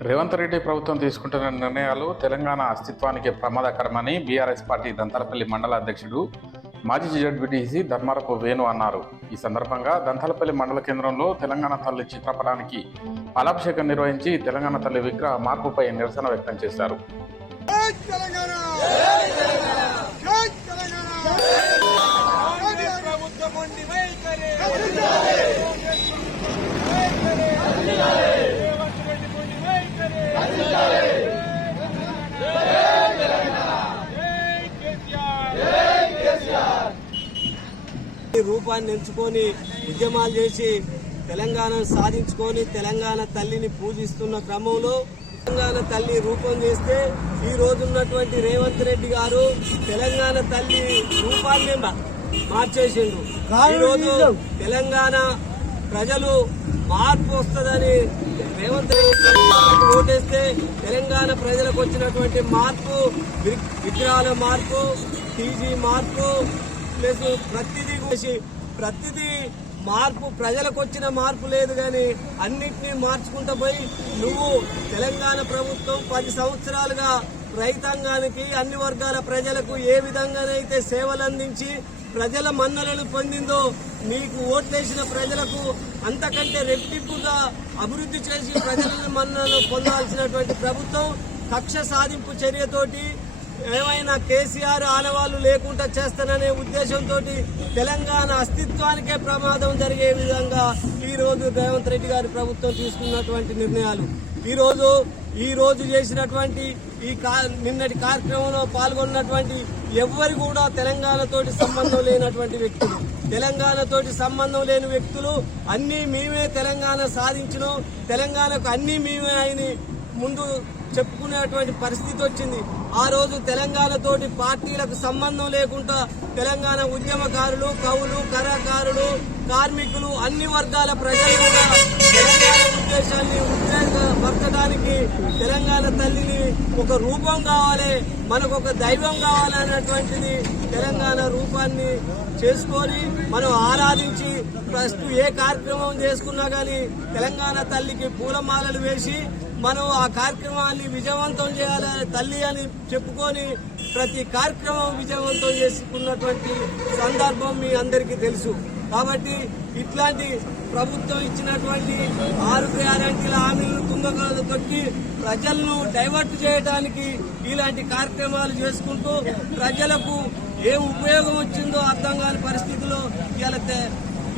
రేవంత్ రెడ్డి ప్రభుత్వం తీసుకుంటున్న నిర్ణయాలు తెలంగాణ అస్తిత్వానికి ప్రమాదకరమని బీఆర్ఎస్ పార్టీ దంతలపల్లి మండల అధ్యక్షుడు మాజీ జడ్బిటిసి ధర్మారపు వేణు అన్నారు ఈ సందర్భంగా దంతలపల్లి మండల కేంద్రంలో తెలంగాణ తల్లి చిత్రపటానికి పాలాభిషేకం నిర్వహించి తెలంగాణ తల్లి విగ్రహ మార్పుపై నిరసన వ్యక్తం చేశారు ప్రభుత్వం ఉండి వైఖరి రేవంత్ రెడ్డి ఉండి వైఖరి జై కేసీఆర్ ఈ రూపాన్ని ఎంచుకొని ఉద్యమాలు చేసి తెలంగాణను సాధించుకొని తెలంగాణ తల్లిని పూజిస్తున్న క్రమంలో తెలంగాణ తల్లి రూపం చేస్తే ఈ రోజు ఉన్నటువంటి రేవంత్ రెడ్డి గారు తెలంగాణ తల్లి రూపాన్ని మార్చేసిండు. రోజు తెలంగాణ ప్రజలు మార్పు వస్తుందని రేవంత్ రెడ్డి ఓటేస్తే తెలంగాణ ప్రజలకు వచ్చినటువంటి మార్పు విగ్రహాల మార్పు టీజీ మార్పు ప్లస్ ప్రతిదీ చేసి ప్రతిదీ మార్పు ప్రజలకు వచ్చిన మార్పు లేదు కానీ అన్నిటినీ మార్చుకుంటూ పోయి నువ్వు తెలంగాణ ప్రభుత్వం పది సంవత్సరాలుగా రైతాంగానికి అన్ని వర్గాల ప్రజలకు ఏ విధంగానైతే సేవలు అందించి ప్రజల మన్నలను పొందిందో నీకు ఓట్లేసిన ప్రజలకు అంతకంటే రెట్టింపుగా అభివృద్ధి చేసి ప్రజల మన్నలను పొందాల్సినటువంటి ప్రభుత్వం కక్ష సాధింపు చర్యతోటి ఏమైనా కేసీఆర్ ఆనవాళ్ళు లేకుండా చేస్తాననే ఉద్దేశంతో తెలంగాణ అస్తిత్వానికే ప్రమాదం జరిగే విధంగా ఈ రోజు రేవంత్ రెడ్డి గారి ప్రభుత్వం తీసుకున్నటువంటి నిర్ణయాలు. ఈరోజు ఈ రోజు చేసినటువంటి ఈ నిన్నటి కార్యక్రమంలో పాల్గొన్నటువంటి ఎవ్వరు కూడా తెలంగాణతోటి సంబంధం లేనటువంటి వ్యక్తులు. తెలంగాణతోటి సంబంధం లేని వ్యక్తులు అన్నీ మేమే తెలంగాణ సాధించడం తెలంగాణకు అన్నీ మేమే అని ముందు చెప్పుకునేటువంటి పరిస్థితి వచ్చింది. ఆ రోజు తెలంగాణతోటి పార్టీలకు సంబంధం లేకుండా తెలంగాణ ఉద్యమకారులు కవులు కళాకారులు కార్మికులు అన్ని వర్గాల ప్రజలు కూడా తెలంగాణ ఉద్దేశాన్ని ఉద్రేకపరచడానికి తెలంగాణ తల్లిని ఒక రూపం కావాలి మనకు ఒక దైవం కావాలన్నటువంటిది తెలంగాణ రూపాన్ని చేసుకొని మనం ఆరాధించి ఫస్ట్ ఏ కార్యక్రమం చేసుకున్నా కానీ తెలంగాణ తల్లికి పూలమాలలు వేసి మనం ఆ కార్యక్రమాన్ని విజయవంతం చేయాలని తల్లి అని చెప్పుకొని ప్రతి కార్యక్రమం విజయవంతం చేసుకున్నటువంటి సందర్భం మీ అందరికీ తెలుసు. కాబట్టి ఇట్లాంటి ప్రభుత్వం ఇచ్చినటువంటి ఆరు గ్యారంటీల హామీలను తుంగగలు తొక్కి ప్రజలను డైవర్ట్ చేయడానికి ఇలాంటి కార్యక్రమాలు చేసుకుంటూ ప్రజలకు ఏ ఉపయోగం వచ్చిందో అర్థం కాని పరిస్థితిలో ఇవాళ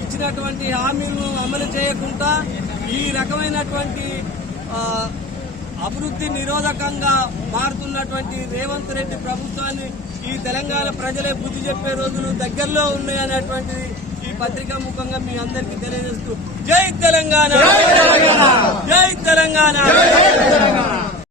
ఇచ్చినటువంటి హామీలను అమలు చేయకుండా ఈ రకమైనటువంటి అభివృద్ధి నిరోధకంగా మారుతున్నటువంటి రేవంత్ రెడ్డి ప్రభుత్వాన్ని ఈ తెలంగాణ ప్రజలే బుద్ధి చెప్పే రోజులు దగ్గరలో ఉన్నాయనేటువంటిది ఈ పత్రికా ముఖంగా మీ అందరికీ తెలియజేస్తూ జై తెలంగాణ! జై తెలంగాణ! జై తెలంగాణ!